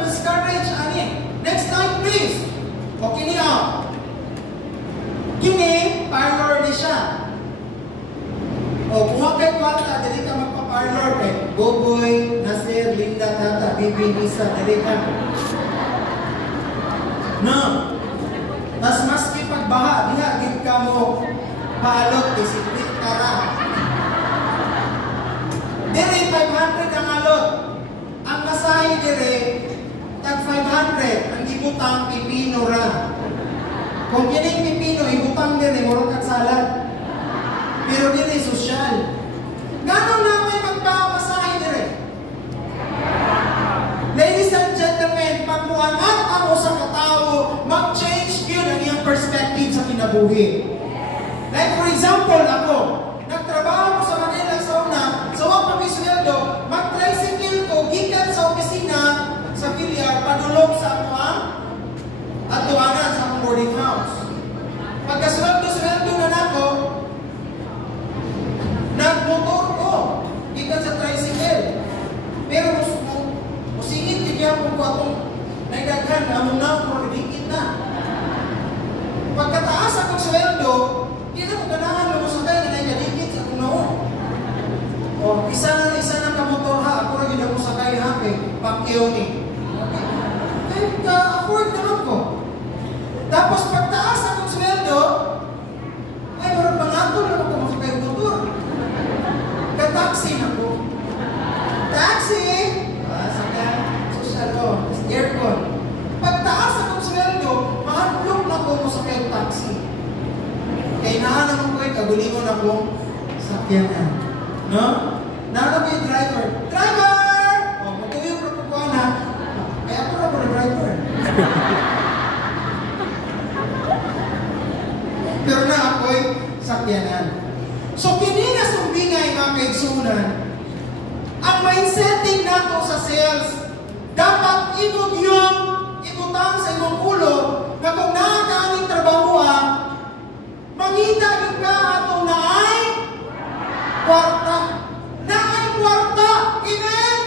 ma-discourage ani. Next slide please. Okay niya. Kini parlor ni siya. O kung wakay kwarta, dali ka magpa-parlor kay Boboy, Nasir, Linda, Tata, Bibi, Lisa, dali ka. No. Tas maski pagbaha, diha gid ka mo paalot kay siklit kara. Dire 500 ang alot. Ang masahe dire tag 500 ang ibutang pipino ra. Kung kining pipino ibutang dire murag kag salad. Pero dire sosyal. Ngano na may magpamasahe dire? Ladies and gentlemen, pag muangat ako sa katao, mag-change yun ang iyang perspective sa kinabuhi. Like for example, ako, nagtrabaho ko sa Manila sa una, sa wag pag-isweldo, mag-tricycle ko, gikan sa opisina, sa Villar, padulong sa ako at tuwanan sa akong boarding house. Pagkasweldo-sweldo na nako, nagmotor ko, gikan sa tricycle. Pero musingit, kaya po ko akong naidaghan, among na, maridikit na. Pagkataas akong sweldo, hindi na ko ganahan mo sa kaya na naidikit sa akong naon. O, isa na kamotor ha, ako rin ako sa kaya ha, kay Pacquiao ni. Kaya ka-afford naman ko. Tapos pagtaas akong sweldo, ay marang pangatol naman ko sa kaya motor. Ka-taxi na ko. Taxi! Sakyan, social ko, aircon. Pagtaas akong sweldo, mahandlok na ko sa kaya taxi. Kaya nahanap ko ay kagulingon akong sakyanan. No? Nahanap ko yung driver. Driver! O, magtuyo ko po na. Kaya ako na po na driver. Pero na ako'y sakyanan. So, kinina sumbingay mga kaigsunan, ang mindsetting nato sa sales, dapat inod yung ibutang sa imong ulo na kung nakakaaning trabaho mangita yung ka atong naay kwarta. Naay kwarta! Amen?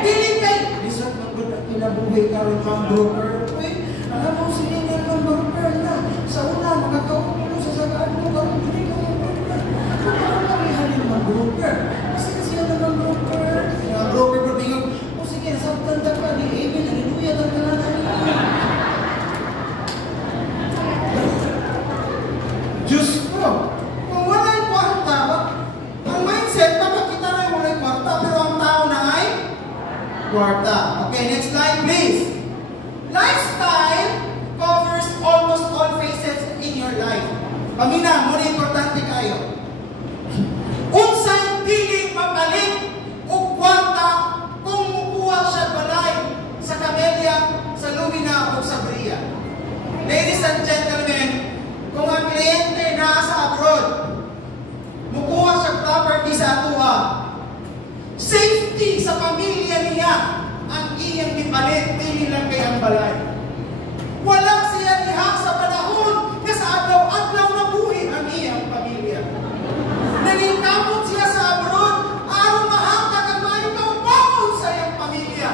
Dili kay lisod ng good at kinabuhi ka rin mga broker. Uy, alam mo siningin ng broker na sa una makakaupo mo sa sagaan mo karong hindi ka mga broker. Kung ako marihalin mga broker, kasi siya na ng broker. Mga broker ko tingog, o sige, nasabtan ka ni Amen, hallelujah, tagkalanan niya. Diyos ko, kung wala'y kwarta, ang mindset, baka kita na yung wala'y kwarta, pero ang tao na ay kwarta. Okay, next slide please. Lifestyle covers almost all phases in your life. Pamina, muna importante kayo. Unsay dili mapalit o kwarta kung mukuha siya balay sa Camellia, sa Lumina o sa Bria. Ladies and gentlemen, kung ang kliyente nasa abroad, mukuha siya property sa atuha, safety sa pamilya niya ang iyang ipalit, dili lang kay ang balay. Wala siya diha sa panahon na sa adlaw-adlaw na buhi ang iyang pamilya. Nagingkamot siya sa abroad, araw mahangka kang maayong kaugmaon sa iyang pamilya.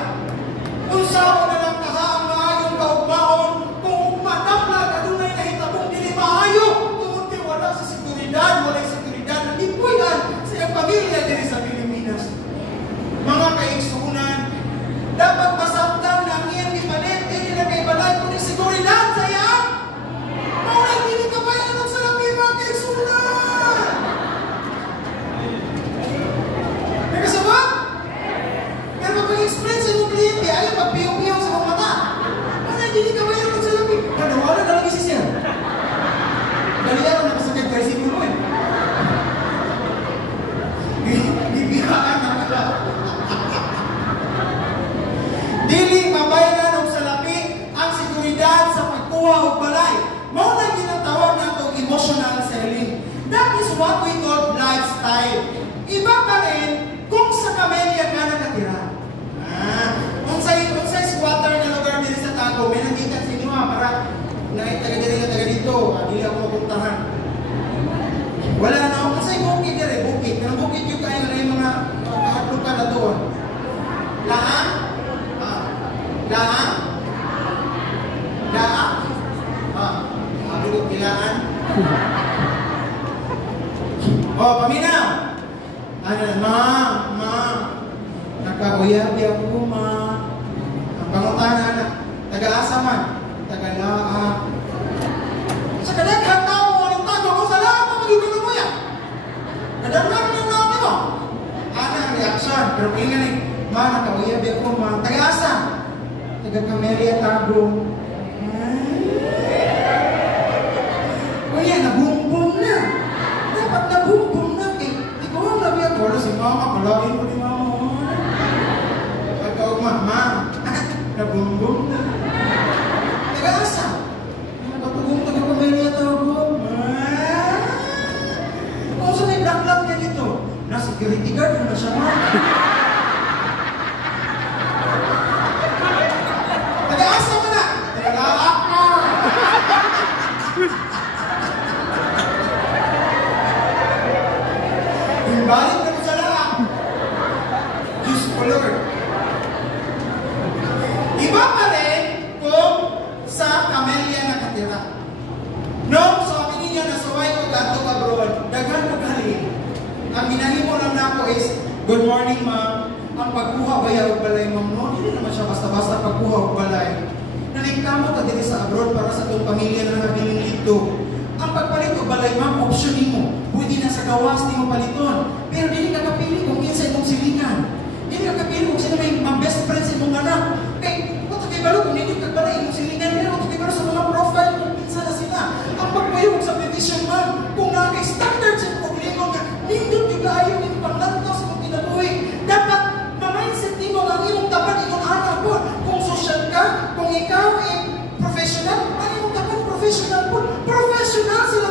Kung saan na lang kahaang maayong kaugmaon, kung umanaplag, adunay na hitabong dili maayo, tungkol kay wala sa seguridad, wala sa seguridad, nalipuyan sa iyang pamilya diri sa Pilipinas. Mga kaigsunan, dapat masabtan na ang iyang ipalit, dili na kay balay, kung seguridad sa iyang maulang dili ka bayan ng salapi, mga kaigsunan. Nagkasabot? Pero pag-explain sa inyong kliyente, ayaw magpiyaw-piyaw sa mga mata. Mga hindi ka bayan ng salapi. Kadawala na lang isi siya. Dalihan na kasakit ka isi mo eh. Bibihaan na pala. Dili mabayaran ng salapi ang seguridad sa pagkuha o balay. Mao na ginatawag nato emotional selling. That is what we call lifestyle. Iba pa rin kung sa Camellia ka nakatira. Unsay squatter na lugar din sa Tago, may nakita sa inyo para taga dito, hindi ako mapuntahan. Wala na ako. Unsay bukid dire, bukid. Pero bukid yung kayo na yung mga kahaplukan na doon. Lahat? Laang? Laang? Sabi ko, kilaan. Paminaw. Ma, nagkakuyabi ako, ma. Ang pangutana na, taga-asa man, taga-laang. Sa kadaghan tao, walang tago ko sa laang, magiging mo yan. Kadaghan ng namin mo. Ang reaksyon, pero pingaling, ma, nagkakuyabi ako, ma. Taga-asa? Taga-Camellia Tago. Kuya, nabumbong na. Dapat nabumbong na. Ikaw ang labi ako. Wala si mama, palawin ko ni mama. Pagkaog ma, nabumbong na. Taga-asa? Nakatugong taga-Camellia Tago. Kung saan may black-black niya dito? Nasa security guard na siya, ma. Taga-asa mo na. Taga-laak na. Balik na sa laak. Diyos ko, Lord. Iba pa rin kung sa Camellia nakatira. No, sabi niya, nasaway ko gato abroad. Dagan ko galing. Ang ginahimo lang na ako is, good morning, ma'am. Ang pagkuha ba yaw balay, ma'am? No, hindi naman siya basta-basta pagkuha o balay. Naligtamo ka din sa abroad para sa itong pamilya na nabiling dito. Ang pagpalit o balay, ma'am, option mo. Pwede na sa gawas, di mo paliton. Pero hindi ka kapili kung kinsa itong silingan. Hindi ka kapili kung sino may best friends itong anak. Kaya, ito kayo balo, kung hindi ka balay itong silingan, pero ito kayo balo sa mga profile kung kinsa na sila. Ang pagpayog sa petition, ma'am, kung nakaka-standard sa problema nga, nindot yung ayaw yung panglantos kung tinabuhi. Dapat, ma-mindset mo ang iyong tapat itong anak po. Kung social ka, kung ikaw ay professional, ang iyong tapat professional po. Professional sila.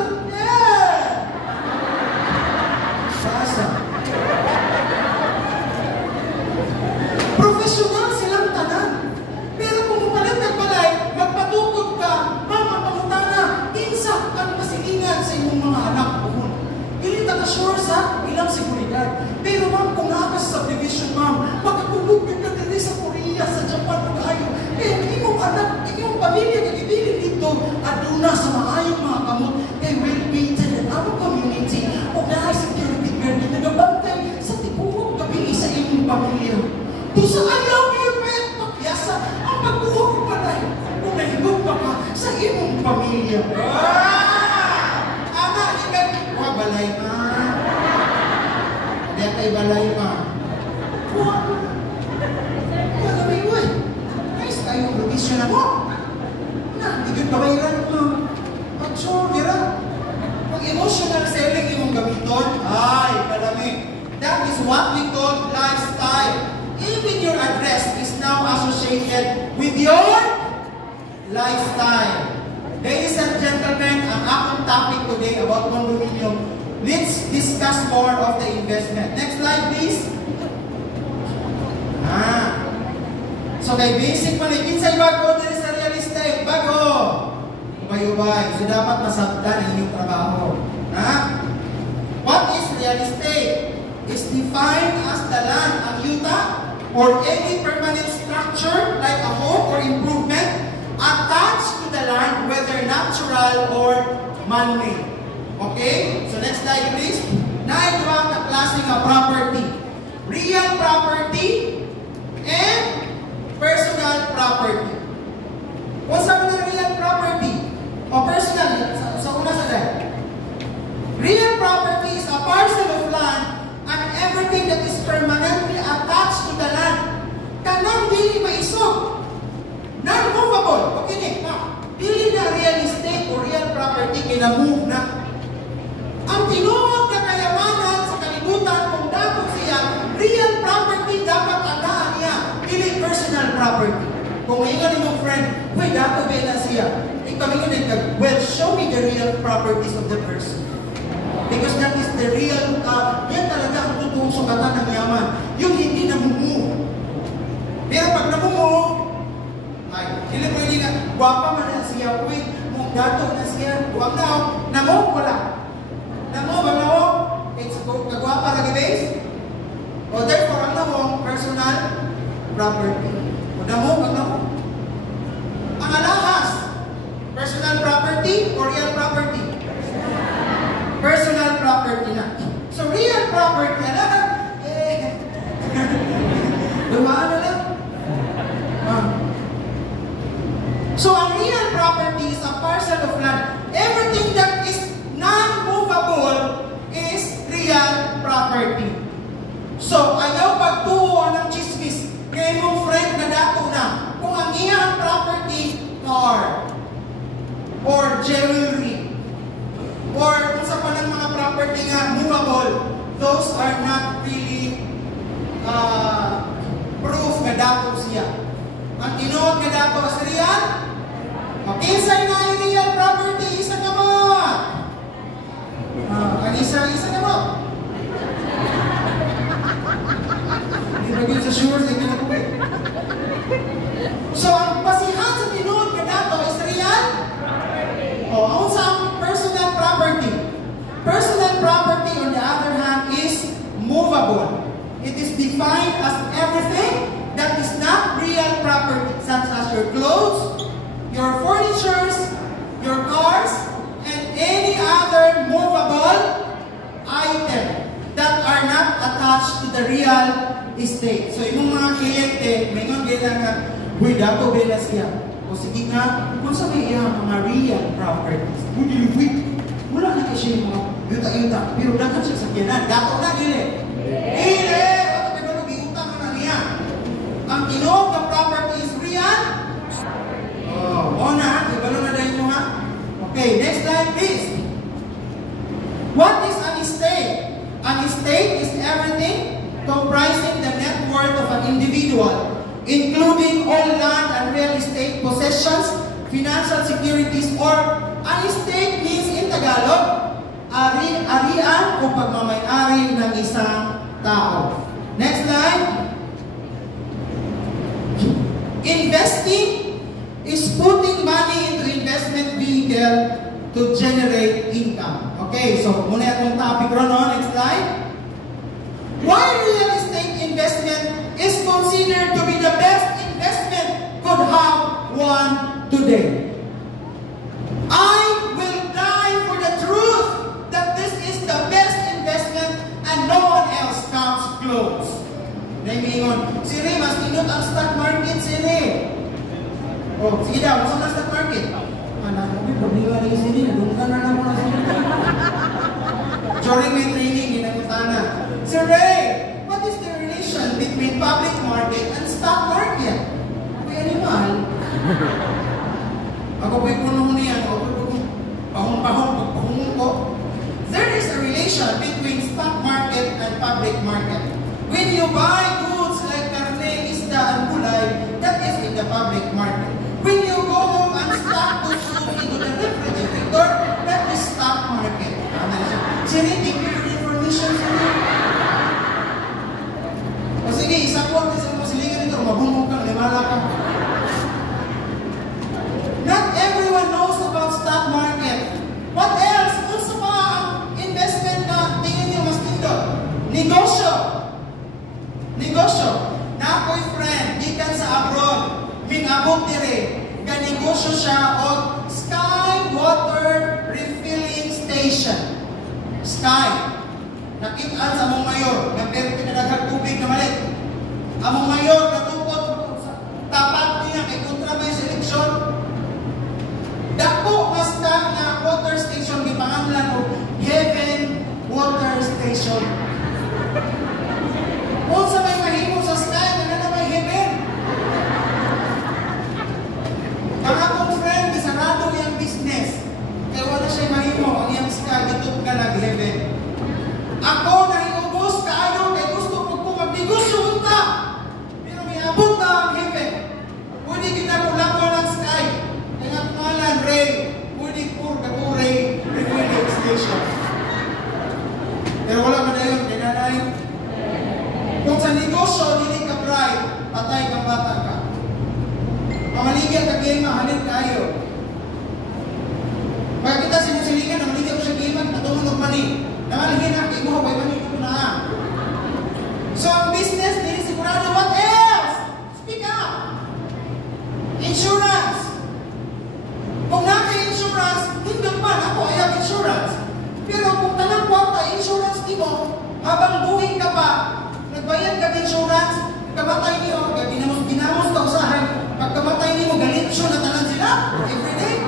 Sasa. Professional silang tanan. Pero kung mapalit ng balay, magpatutok ka, mama, pangutana, insa ang pasilingan sa inyong mga anak po. Hindi taka-sure sa ilang seguridad. Pero ma'am, kung nakakas sa subdivision, ma'am, magkatulog yung nagdali sa Korea, sa Japan, mag-ayo. Eh, inyong anak, inyong pamilya, nagibili dito, aduna sa maayong mga kamot, kay well-painted at our community, o na-security guard na nagabantay sa tibuhok gabi sa inyong pamilya. Kung sa ayaw niyo pagpapyasa, ang pagbuhok ko palay, kung nahigog pa ka sa inyong pamilya. Ama, ikay, balay ma. Hindi kay balay ma. Kagabi ko eh. Nice kayong provision na mo. Hindi babayaran mo. Pag-sure, dira. Pag emotional selling yung gamiton, ay, kalami. That is what we call lifestyle. Even your address is now associated with your lifestyle. Ladies and gentlemen, ang akong topic today about condominium. Let's discuss more of the investment. Next slide, please. So, kay basic pa rin. Kinsay bago din sa real estate. Bago. Ubay-ubay. So, dapat masabdan ang inyong trabaho. What is real estate? It's defined as the land, ang yuta, or any permanent structure like a home or improvement attached to the land, whether natural or man-made. Okay? So next slide please. Naidwa ka klase nga property. Real property and personal property. What's up na real property? O personal, sa una sa dahil. Real property is a parcel of land and everything that is permanently attached to the land. Kanang dili maisog. Non-movable. Okay, Nick. Dili na real estate o real property kina-move na. Ang tinuod na kayamanan sa kalibutan kung dapat siya, real property dapat agaan niya. Dili personal property. Kung ingan mong friend, wait, dapat ba na siya? Kami nga nagtag, well, show me the real properties of the person. Because that is the real, yan talaga ang totoong sukatan ng yaman. Yung hindi namumove. Pero pag namumove, ay, hindi pwede nga, guwapa man na siya, wait, mong dato na siya, huwag na, namove, wala. Namove, ang namove, it's kagwapa lagi base. O therefore, ang namove, personal property. O namove, ang namove. property is a parcel of land. Everything that is non-movable is real property. So, ayaw pagtuo ng chismis. Kaya mong friend na dato na, kung ang iyang property, car, or jewelry, or kung sa pa ng mga property nga movable, those are not really proof nga dato siya. Ang tinuod nga dato as real, kinsay na yung real property, isa na mo. Ang isa na mo. Hindi ba yun sa sure, hindi na po eh. So, ang basihan sa tinuod nga dato is real? Ang sa personal property. Personal property, on the other hand, is movable. It is defined as everything that is not real property, such as your clothes, your furnitures, your cars, and any other movable item that are not attached to the real estate. So, yung mga kliyente, may nga kailangan, huy, dato bela siya. O sige nga, kung sa may mga real properties, wala na kasi yung mga yuta-yuta, pero dapat siya sa kiyanan. Dato na, gili. Gili! At pero nag-iutang na niya. Ang tinuod na property is real? O na, ibalo na dahil mo ha? Okay, next slide please. What is an estate? An estate is everything comprising the net worth of an individual, including all land and real estate possessions, financial securities, or an estate means in Tagalog, arian o pagmamayari ng isang tao. Next slide. Investing is putting money into investment vehicle to generate income. Okay, so muna itong topic ron, no? Next slide. Why real estate investment is considered to be the best investment could have one today. I will die for the truth that this is the best investment and no one else comes close. Naimingon, Siri, mas inot ang stock market, Siri. Oh, sige daw, mas ang stock market. Anak mo, problema rin Siri, nadungkan na lang mo na Siri. During my training, ginagutan na, Sir Ray, what is the relation between public market and stock market? May animal. Ako po'y punong niyan, ako po'y pahong ko. There is a relation between stock market and public market. When you buy goods like karne, isda, and gulay, that is in the public market. When you go home and stock those food into the refrigerator, that is stock market. Siri, give me your information, Siri. O sige, isang po, isang masilingan ito, mabungog kang, limala ka. Not everyone knows about stock market. What else? Also pa ang investment na tingin niyo mas tindog. Negosyo. Negosyo. Na ako'y friend, gikan sa abroad, minabot dire, ganegosyo siya o Sky Water Refilling Station. Sky. Nakitaan sa mong mayor, na pero pinadaghang tubig na malit. Among mayor, natupot, tapat niya, may kontra ba yung seleksyon? Dako mas na water station, gipanganlan o Heaven Water Station. Kung sa may mahimo sa Sky, na may heaven. Ang akong friend, isarado yung business. Kaya wala siya mahimo, ang yung Sky, ito ka nag-heaven. Ako, nahiubos kaayo, kaya gusto ko magnegosyo unta. Pero may abot na ang heaven. Pwede kinakulangan ng Sky. Kaya pangalan, Ray, pwede pur Ray Refilling Station. Pero wala man na yun, kinanay. Kung sa negosyo, hindi ka bright, patay kang bata ka. Pamaligyan ka game, mahalin kayo. Pag kita sinusilingan, namaligyan ko siya game, patulog mani. Namaligyan na, kayo mo, may mani ko na. So, ang business, hindi sigurado, what else? Speak up. Insurance. Kung naka-insurance, hindi man ako ayaw insurance. Pero kung talang kwarta, insurance di mo, habang buhay ka pa, nagbayad ka ng insurance, kamatay niyo, ginamos ka usahay, pag kamatay niyo, galit siya na tanan sila, everyday.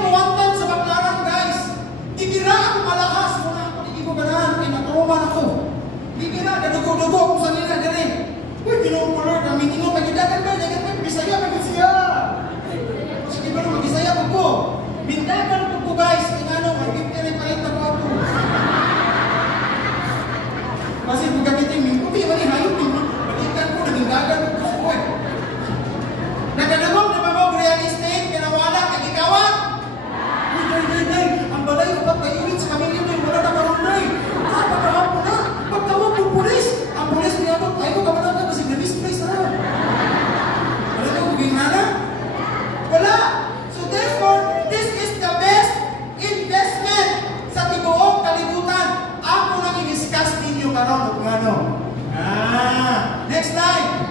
ko one time sa Baclaran, guys. Bibira ako malahas. Muna ako, hindi ko ganahan. Kaya naturuman ako. Bibira, nadugo-dugo ako sa nila na rin. Uy, Ginoo ko Lord, aming ino, pagidagan ba? Dagat ba? Bisaya, pagod siya. Sige ba naman, Bisaya ko po. Bindagan ko po, guys. Kaya ano, mag-50 rin palit na po ako. Kasi kung gamitin mo, okay, wali hayop mo. Balikan ko, naging-gagan ko po. Nagdadamog na ba mo real estate, kinawala, nagikawan? Uy, ang balay ko ba't kayo sa kamilyo mo, wala na karoon na eh. Pagkahapon na, pagtawag ng pulis. Ang pulis niya mo, ayaw ko kaman na, kasi na-misplace na. Wala ko, kuging na? Wala. So therefore, this is the best investment sa tibuong kalibutan. Ako nang i-discuss ninyo karon kung ano. Next slide.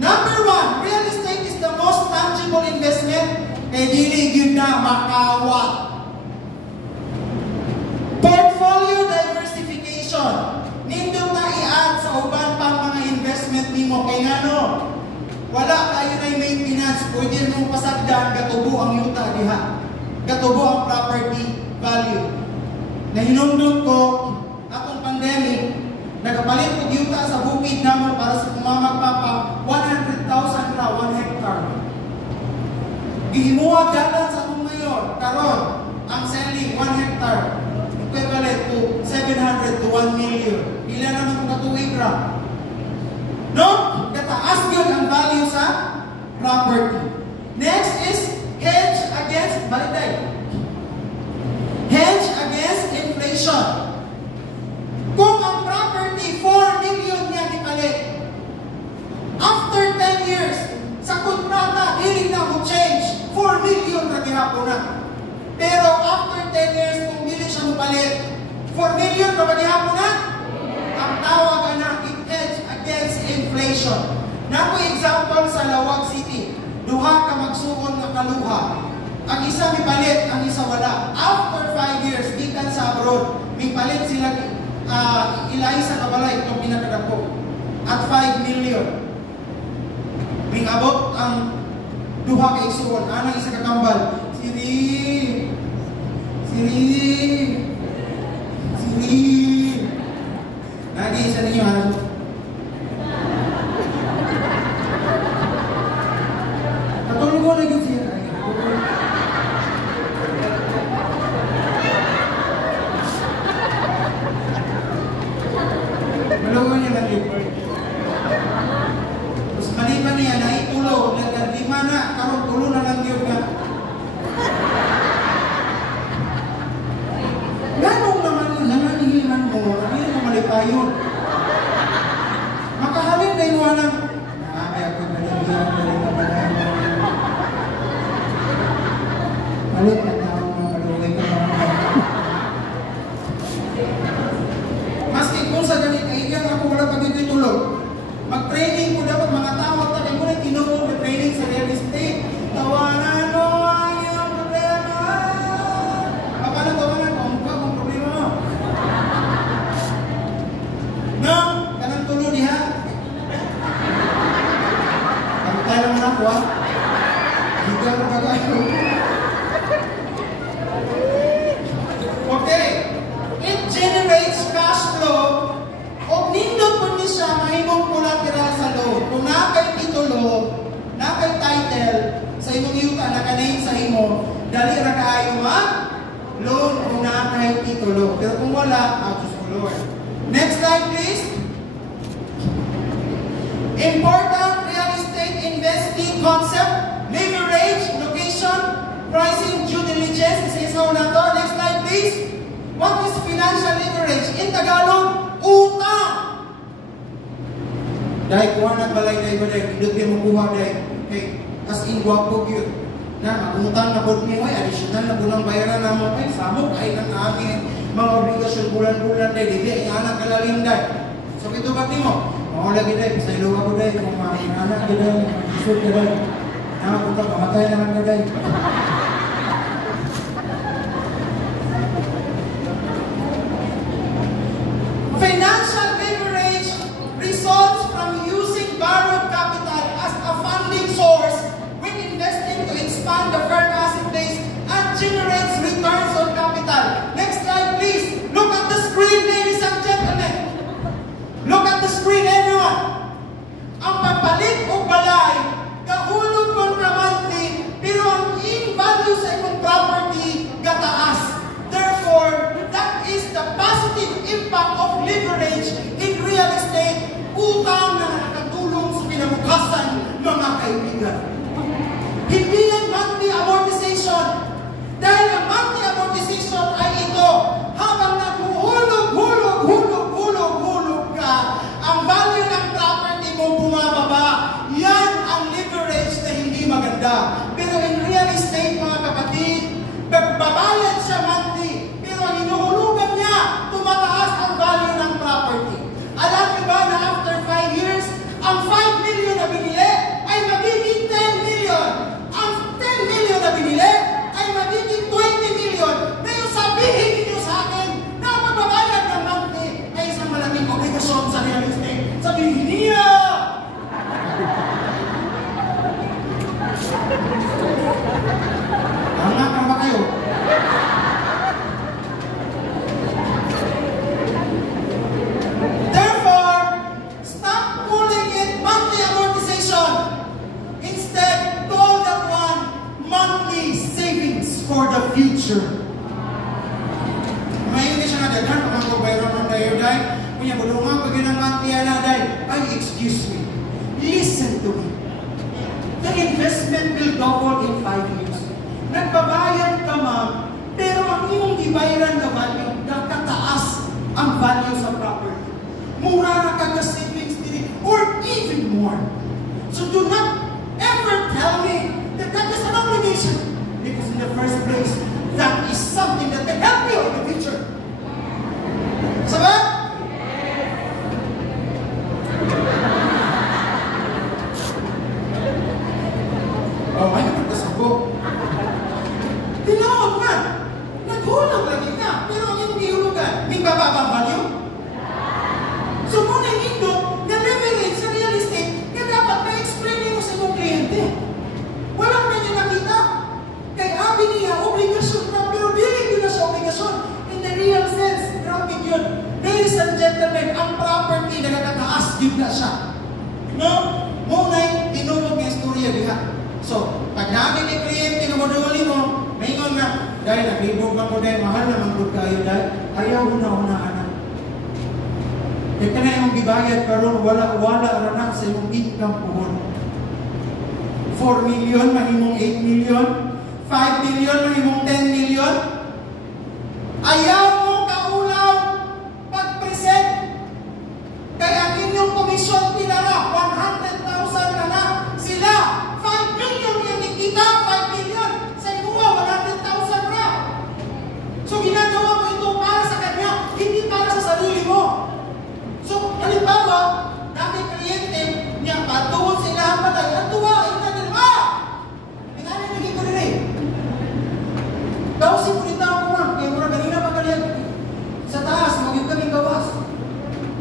Number 1, real estate is the most tangible investment kay dili gyud na makawat. Portfolio diversification. Nindot na i-add sa uban pang mga investment nimo kay ngano. Wala kayo na maintenance, pwede mo pasagdan gatubo ang yuta diha. Gatubo ang property value. Nahinumdum ko atong pandemic, nagapalit ko yuta sa bukid namo para sa kumamagpapa 100,000 ra 1 hectare. Gihimuha dalan sa akong mayor karon ang selling 1 hectare equivalent to 700 to 1 million. Ila naman kung katuig ra. No? Kataas yun ang value sa property. Next is hedge against baliday. Hedge against inflation. Kung ang property 4 million niya ipalit, after 10 years, sa kontrata, hindi na mo change, 4 million na gihapon na. Pero after 10 years, kung hindi siya mapalit, 4 million pa ba gihapon na? Ang tawag na hedge against inflation. Nako example sa Lawag City, duha ka magsuon nga kaluha. Ang isa mipalit, ang isa wala. After 5 years, gikan sa abroad, mipalit sila ilay sa kabalay itong pinakadako at 5 million. Mingabot ang duha ka igsuon, anang isa kakambal. Siri. Lagi isa ninyo hanap. Katulog ko lagi siya. Malawa niya lagi. Terus maliban niya, naitulo. Lima na, karong tulo na lang yun ka. Ganong naman yun, nanganihiman mo. Ano yun ang malipayon? Makahalin na inuwa ng ay ako nalibyan, malit na tao mga maluway ka mga maski kung sa ganit kaibigan ako wala pag-ibig tulog. Mag-training ko dapat mga tao at tayo mo na tinunod na training sa real estate. Tawanan mo ang iyong problema. Paano tawanan mo? Ang mukha kong problema mo. No? Kanang tulo diha. Kapag tayo naman ako ha. Higa mo kagayo. Okay. It generates cash flow. O nindot po niya siya mahimong collateral sa loan. Kung nakay titulo, nakay title, sa imong yuta, nakaname sa imo, dali ra kaayo loan kung nakay titulo. Pero kung wala, Diyos ko Lord. Next slide please. Important real estate investing concept, leverage, location, pricing, due diligence. Isa-isaw na to. Next slide please. What is financial leverage? In Tagalog, utang. Dahil kuha ng balay na iba dahil, hindi kayo makuha dahil, hey, as in guwapo yun. Na, magutang na board mo, ay, additional na bulang bayaran na mo, ay, sabok, ay, ng aking mga obligasyon bulan-bulan dahil, hindi, ay, anak kalalim dahil. So, ito ba mo? Oo, lagi dahil, sa ilo ako dahil, kung mga anak ka dahil, mag-isod ka dahil, nakapunta, pamatay naman ka dahil. Financial leverage results from using borrowed capital as a funding source when investing to expand the firm asset base and future. Ngayon siya nga daghan, kung ako bayron ng dayo dahil, kunya bulungan pag ginangat niya na dahil, ay, excuse me, listen to me. The investment will double in 5 years. Nagbabayad ka, ma'am, pero ang iyong ibayran na value, nakataas ang value sa property. Mura na kag-savings din, or even more. So do not ever tell me that that is an obligation. Because in the first place, that is something that can help you in the future. Sabi? Oh, ano ba kasabo? Tinawag nga. Naghulang lagi ka. Pero ang iyong ihulugan, may bababang value? So kung nahindo, na-leverage sa real estate, na dapat na-explain mo sa iyong kliyente. Walang na niya nakita. Kaya abi niya, obligasyon na, pero bilhin nyo na sa obligasyon. In the real sense, grabe yun. Ladies and gentlemen, ang property na nakataas yun na siya. No? Muna'y tinulog ng istorya diha. So, pag namin ni kliyente na moduli mo, maingon nga, dahil naglibog na ko dahil, mahal naman ko kayo dahil, ayaw una-unaan na. Kaya ka na yung gibayad karon wala ranak sa iyong income puhon. 4 million, mahimong 8 million. 5 million, mahimong 10 million. Ayaw mo kaulaw pag-present. Kaya ang inyong komisyon pinara, 100,000 na na. Sila, 5 million yung ikita, 5 million. Sa inuwa, 100,000 na. So ginagawa mo ito para sa kanya, hindi para sa sarili mo. So, halimbawa, dati kliyente niya, patuon sila ang patay, natuwa, ina din, Tingnan niyo, naging ko rin eh. Daw si Purita ako man, kaya mura ganina pa kaliyag. Sa taas, mag-yung kaming gawas.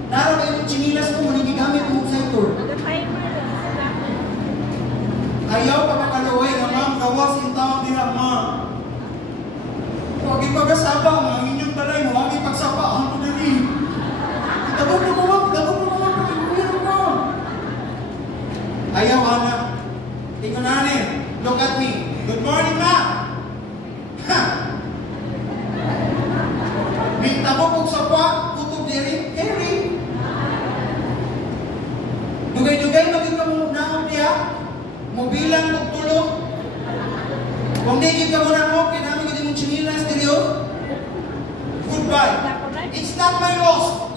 Naro kayo yung chinilas ko, manigigamit mo sa ito. Ayaw pa makaluway na ma'am, gawas yung taong din ang ma'am. Huwag yung pag-asabang, ang inyong talay mo, huwag yung pagsapaan ko na rin. Gagawin mo naman, pag-iuwiran mo. Ayaw, anak. Tingnan natin. Look at me. Good morning, ma. Ha! May tabok sa pa, kutob diri, carry. Dugay-dugay, maging ka mo naon niya. Mobilang, magtulog. Kung di ka mo na mo, kinamig ka din mong chinilas, stereo. Goodbye. It's not my loss.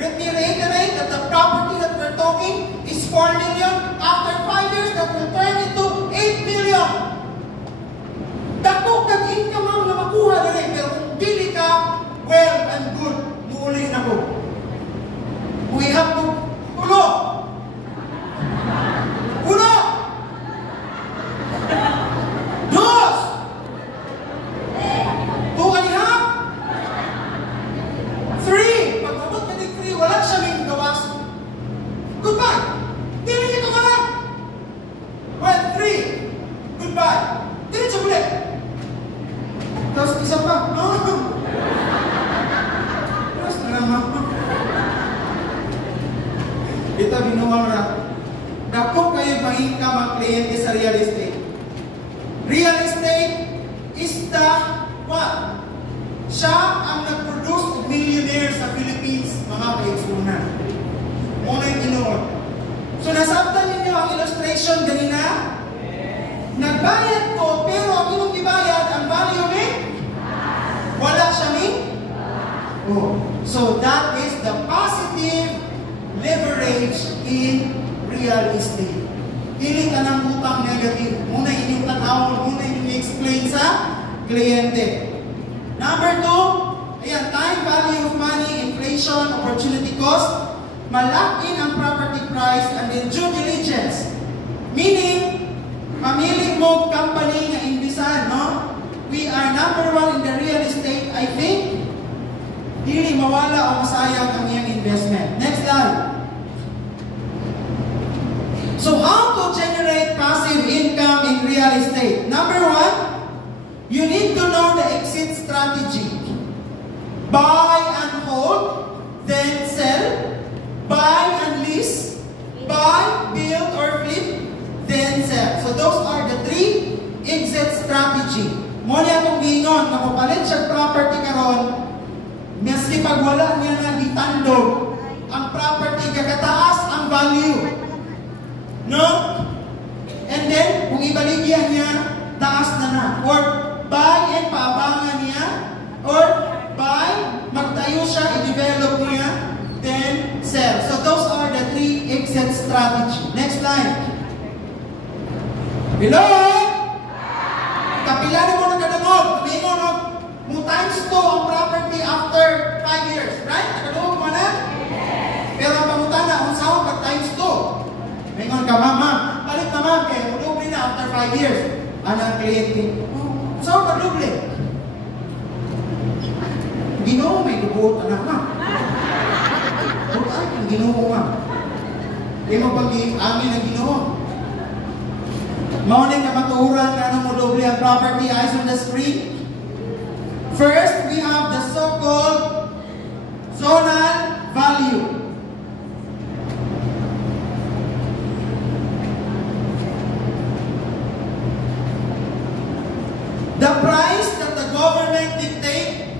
Let me reiterate that the property that we're talking is 4 million. After 5 years, that will turn into 8 million. Dako kag income ang na makuha na rin. Pero kung bili ka, well and good. Muuli na ko. We have to ulo. Ulo! Dos! Two and a half! 3! Pagkabot ka din 3, wala siya may gawas. Goodbye! Dili nito ka lang! Well, 3. Goodbye! Dili siya ulit! Tapos isa pa. Tapos na naman. Ito binuwang na. Dako kayo pang-income ang kliyente sa real estate. Real estate is the what? Siya ang nag-produce of millionaires sa Philippines, mga kaigsunan. Muna yung inuod. So nasabtan ninyo ang illustration ganina? Nagbayad ko, pero ang inyong ibayad, ang value ni? Wala siya ni? Oh. So that is the positive leverage in real estate. Dili ka ng utang negative. Muna inyong tanawon, muna inyong explain sa kliyente. Number 2, ayan, time value of money, inflation, opportunity cost, malak in ang property price, and then due diligence. Meaning, mamili mo company na imbisan, no? We are number 1 in the real estate, I think. Dili mawala o masayang ang iyang investment. Next slide. So how to generate passive income in real estate? Number 1, you need to know the exit strategy. Buy and hold, then sell. Buy and lease. Buy, build, or flip, then sell. So those are the 3 exit strategy. mo niya itong gingon, napapalit siya property karon, maski pag wala niya na ditandog, ang property kakataas ang value. No? And then, kung ibaligyan niya, taas na. Or buy and paabangan niya, or buy, magtayo siya, i-develop niya, then sell. So those are the 3 exit strategy. Next slide. Hello? Kapilari mo ng kadangog. Kamingon mo times 2 ang property after 5 years. Right? Nakadungog mo na? Pero ang pangutan na, kung saan pag times 2. Mingon ka, mama, palit naman kayo. Doble na after 5 years. Anang kliyente. Saan pag doble? Ginoo may lubot, anak ma. Ay, ang ginoo ma. Di mo pag-amin ang ginoo. Mauning na matuhuran na anong mo doble ang property eyes on the screen. First, we have the so-called zonal value. The price that the government dictate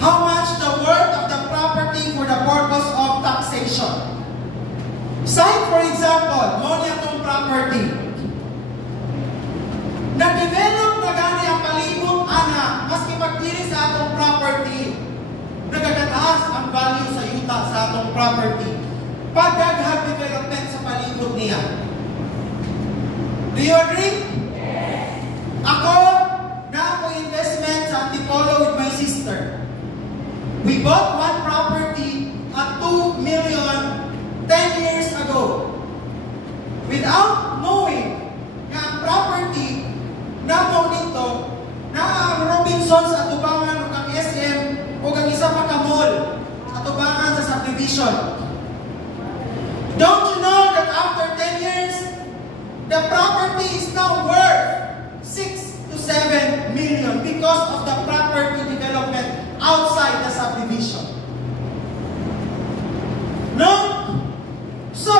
how much the worth of the property for the purpose of taxation. Cite for example, mo niya itong property. Na-develop na gani ang palibot, ana, maski pagdiri sa atong property, nagkakataas ang value sa yuta sa atong property. Pagdaghang development sa palibot niya. Do you agree? Yes. Ako, investment sa Antipolo with my sister. We bought one property at 2 million 10 years ago. Without knowing na ang property na mo dito, na ang Robinson sa atubangan o ang SM o ang isa pa ka mall atubangan sa subdivision. Don't you know that after 10 years, the property is now worth 6 to 7 million because of the property development outside the subdivision. No? So,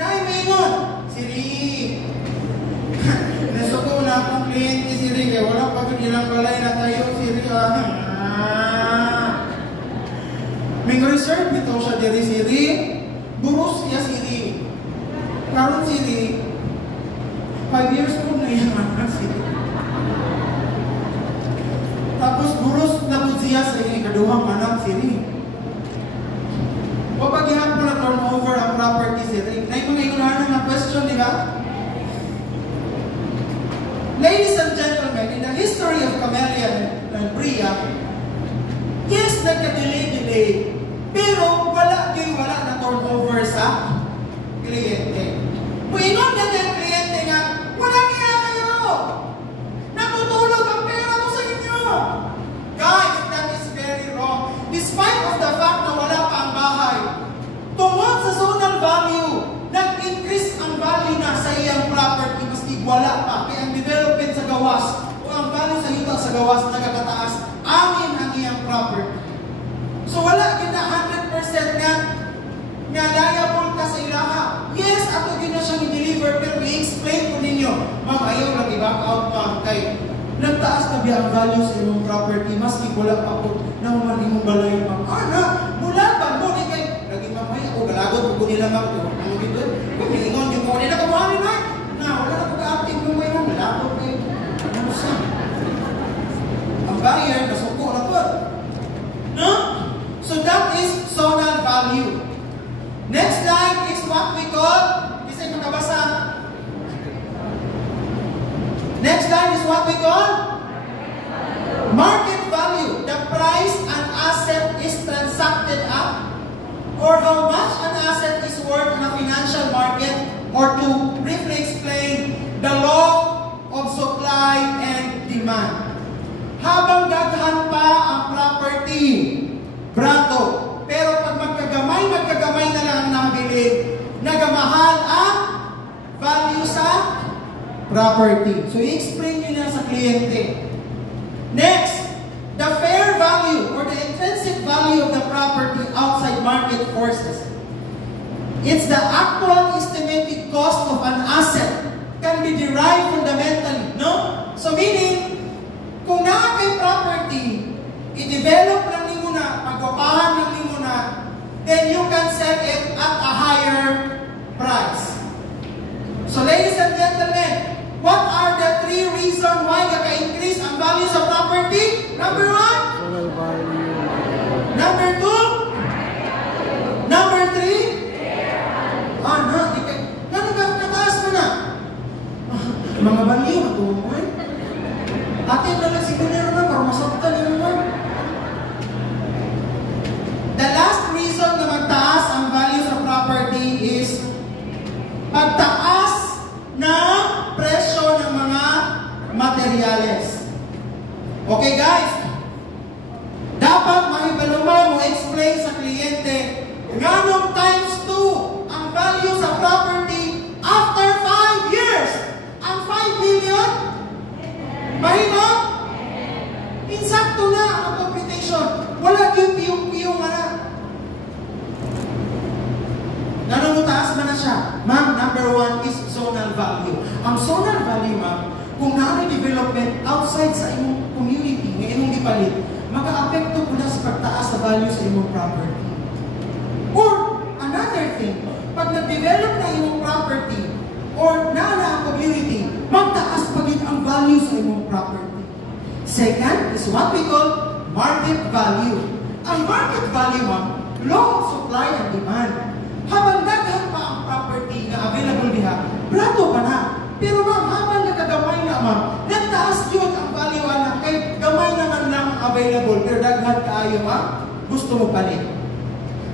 naimingon, Siri, nasuko na akong kliyente, Siri, kaya wala pa ilang balay na tayo, Siri, May reserve ito siya diri, Siri, burus siya, Siri. Karon, Siri, 5 years old na yan, Siri. Tapos burus na po siya sa ikaduhang anak, Siri. O paghihap mo na turnover ang property, Siri. Na yung mga ikunahan na question, di ba? Ladies and gentlemen, in the history of Camellia and Bria, yes, nagka-delay, pero wala na turnover sa kliyente. Muinon na yung kliyente nga, wala niya kayo! Natutulog ang pera ko sa inyo! Guys, that is very wrong. Despite of the fact na wala pa ang bahay, tungkol sa zonal value, nag-increase ang value na sa iyang property, maski wala pa. Kaya ang development sa gawas, o ang value sa yuta sa gawas, nagkakataas, amin ang iyang property. So wala kita 100% nga liable ka sa ilaha. Yes, ako din na siyang i-deliver, pero i-explain ko ninyo, ma'am, ayaw lang i-back out ma'am, kay nagtaas na biya ang value sa inyong property, maski wala pa po, na mamali mong balay, ma'am. Mula ba mo, ni kay, lagi ma'am, ay ako, galagot, huwag ko nila ma'am, ano dito, kung hilingon yung mga nila, kamuhanin ma'am, na, wala na pag-active mo ngayon, galagot kayo, ano sa? Ang buyer, nasuko na po. No? So that is zonal value. Next line is what we call, kasi makabasa. Next line is what we call market value. The price an asset is transacted at, or how much an asset is worth in a financial market, or to briefly explain, the law of supply and demand. Habang daghan pa ang property, brato, pero pag magkagamay na lang ang nabili, nagamahal ang value sa property. So, i-explain nyo na sa kliyente. Next, the fair value or the intrinsic value of the property outside market forces. It's the actual estimated cost of an asset can be derived fundamentally. No? So, meaning, mga baliw, matumoy. Atin na lang siguro na, para masaktan yun naman. The last reason na magtaas ang value sa property is pagtaas ng presyo ng mga materyales. Okay guys? Dapat mahibalo mo explain sa kliyente nganong times 2 ang value sa property after 5 years. Ang 5 million? Mahimo? Insakto na ang computation. Wala yung piyong-piyong na. Nanunutaas man na siya. Ma'am, number 1 is zonal value. Ang zonal value, ma'am, kung naanay development outside sa imong community, ng imong gipalit, maka-apekto po na sa pagtaas sa value sa imong property. Or, another thing, pag nag-develop na imong property, or naana ang community, magtaas pa din ang value sa imong property. Second is what we call market value. Ang market value, ma'am, law of supply and demand. Habang daghan pa ang property na available diha, plato pa na. Pero ma'am, habang nakagamay na ma'am, nagtaas yun ang value na kay gamay naman lang available, pero daghan kaayo ma'am, gusto mo palit.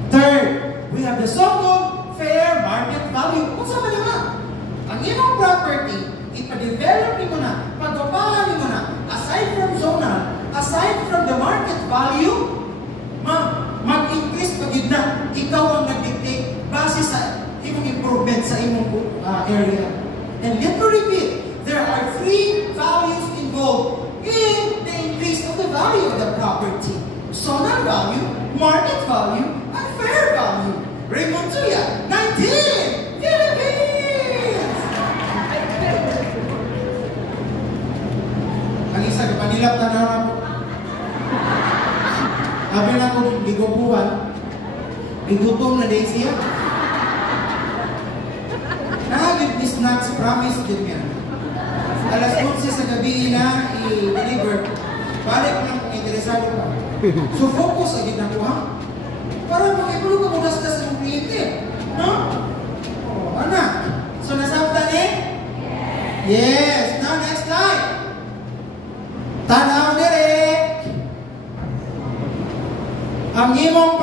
Third, we have the so-called fair market value. Kung saan ba naman? Ang imong property, ipa-develop mo na, pag-upahan mo na, aside from zonal, aside from the market value, ma'am, mag-increase pag yun na, ikaw ang nag-dictate base sa imong improvement sa imong area. And let me repeat, there are 3 values involved in the increase of the value of the property. Zonal value, market value, and fair value. Raymond Tuya, 19, Philippines! Ang isa ka panilap na naman po. Sabi na ko, igupuhan, igutom na day siya. Nagit ni snacks, promise din yan. Alas 11 sa gabi na i-deliver, balik na kung interesado ka. So focus agad na ko, ha? Para makipulo ka mudas-das ng kliyente. No? O, anak. So nasabtan eh? Yes. Now, next slide. Tanaw dire. Ang imong